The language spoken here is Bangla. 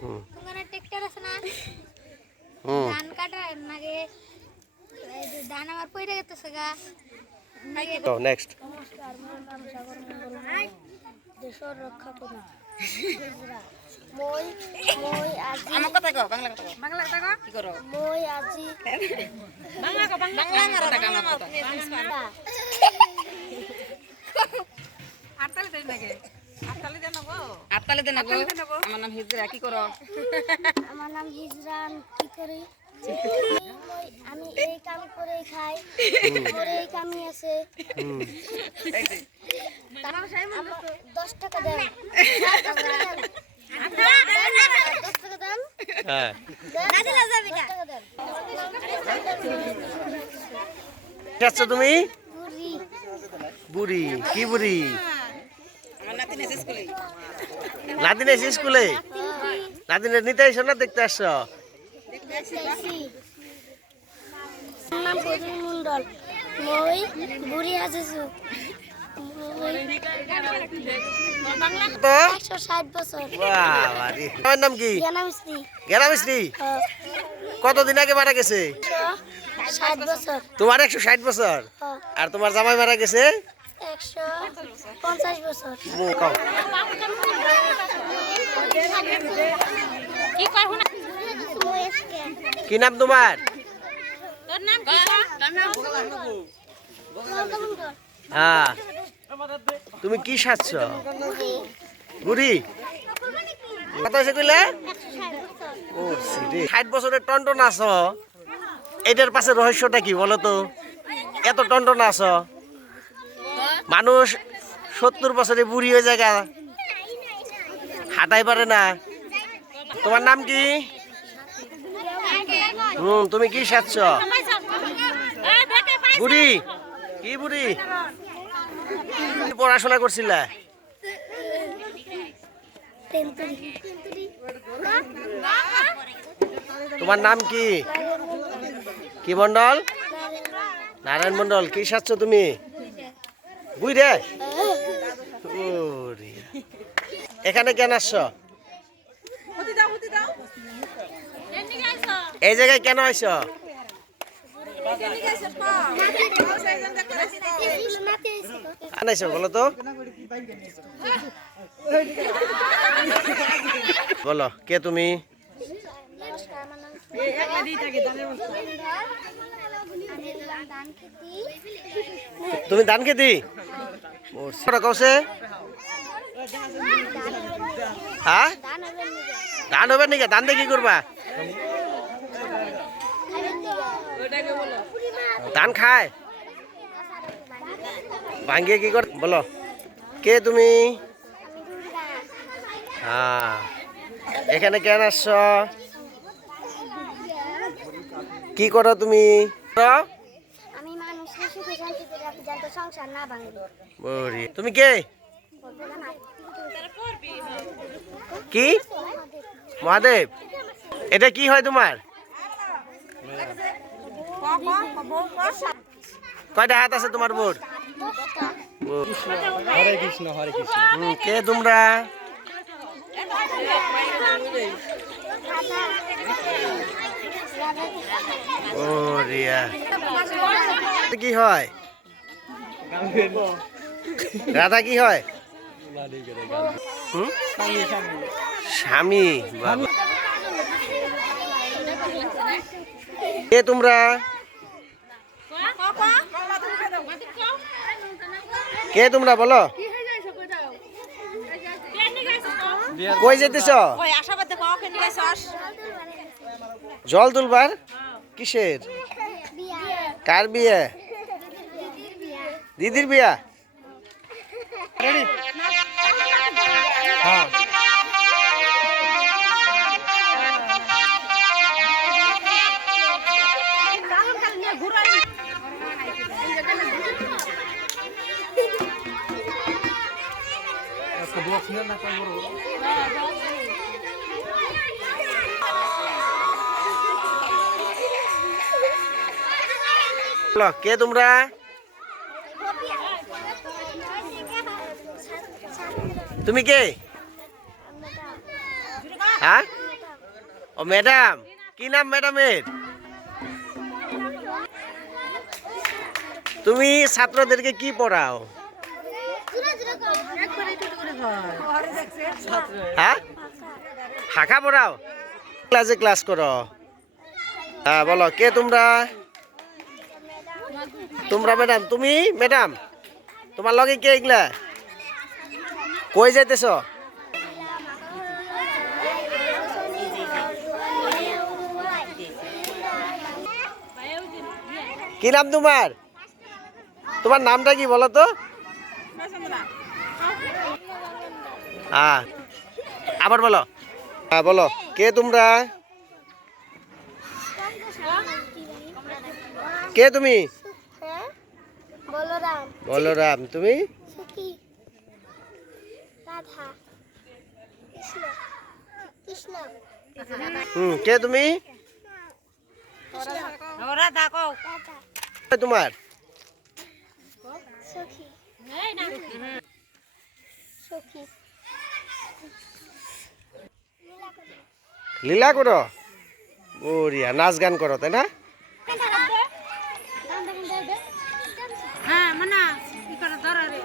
তোমার ট্রাক্টর আছে না ধান কাটা নাগে ধান আমার পয়রা গেতেছে গা তো নেক্সট নমস্কার মোর নাম সাগর মঙ্গল দেশর রক্ষা করি মই মই আজি আমার কথা কও বাংলা কথা কও বাংলা কথা কও কি করো মই আজি বাংলা কও বাংলা কথা কও আমার কথা আটতালি দেই নাকি আটতালি দেন গো আটতালি দেন গো আমার নাম হিজরা কি করো আমার নাম হিজরান কি করি আমি এই কাম করে খাই মোর এই কামই আছে 10 টাকা দেন 10 টাকা দেন 10 টাকা দেন হ্যাঁ না দিলে যাবে না 10 টাকা দেন কি আছো তুমি বুড়ি বুড়ি কি বুড়ি আমার নাতিন এসে স্কুলে নাতিন এসে স্কুলে নাতিনের নিতে আইসো না দেখতে আসছো দেখতেছি নাম বজুল মন্ডল মই বুড়ি আছেছু তো 160 বছর বাবা রে তোমার নাম কি জ্ঞানমিস্ত্রি গেরা মিস্ত্রি কতদিন আগে মারা গেছে 60 বছর তোমার 160 বছর আর তোমার জামাই মারা গেছে 150 বছর কও কি কই হুনা কি নাম তোমার তোর নাম কি তোর নাম হ্যাঁ তুমি কি সাজছ বুড়ি কত হয়েছে কইলে ও সিরে 60 বছরের টন্টন আছো এটার পাশে রহস্যটা কি বলো তো এত টন্টন আছো মানুষ 70 বছরে বুড়ি হয়ে যায় হাঁটাই পারে না তোমার নাম কি তুমি কি সাজছ বুড়ি কি বুড়ি পড়াশোনা করছিলা তোমার নাম কি কি মন্ডল নারায়ণ মন্ডল কি সাজছ তুমি বুই রে এখানে কেন আসছ এই জায়গায় কেন আইছ আনাইছো বলো তো বলো কে তুমি তুমি ধান খেতি কৌছে হ্যাঁ ধান হবে নাকি ধান দিয়ে কি করবা ধান খায় ভাঙ্গিয়ে কি কর বলো কে তুমি হ্যাঁ এখানে কেন আসছ কি করো তুমি আমি মানুষের সুখে শান্তিতে রাখি যাতে সংসার না ভাঙে তুমি কে কি মহাদেব এটা কি হয় তোমার কয়টা হাত আছে তোমার বোর হরে কৃষ্ণ হরে কৃষ্ণ কে তোমরা ও রিয়া কি হয় রাধা কি হয় স্বামী বাবা কে তোমরা কে তোমরা বলো কই যেতেছ ওই আশাবাদে কও কেন গাইছস জল তুলবার কিসের কার বিয়ে দিদির বিয়া রেডি হ্যাঁ বক্স নিয়ে না কোন বলো কে তোমরা তুমি কে হ্যাঁ ও ম্যাডাম, কি নাম ম্যাডামের? তুমি ছাত্রদেরকে কি পড়াও? হ্যাঁ, শাখা পড়াও? ক্লাসে ক্লাস করো? হ্যাঁ, বলো কে তোমরা? তোমরা ম্যাডাম, তুমি ম্যাডাম, তোমার লগে কে এগুলা? কই যাইতেছ? কি নাম তোমার? তোমার নামটা কি বলো তো? হ্যাঁ, আবার বলো। হ্যাঁ বলো, কে তোমরা? কে তুমি? হ্যাঁ বলরাম বলরাম, তুমি? সুখী রাধা কৃষ্ণ কৃষ্ণ কে তুমি? রাধা কও। কে তোমার? সুখী সুখী লীলা করো? বড়িয়া, নাচ গান করো তাই না? হ্যাঁ মানা কি করে ধরে রে।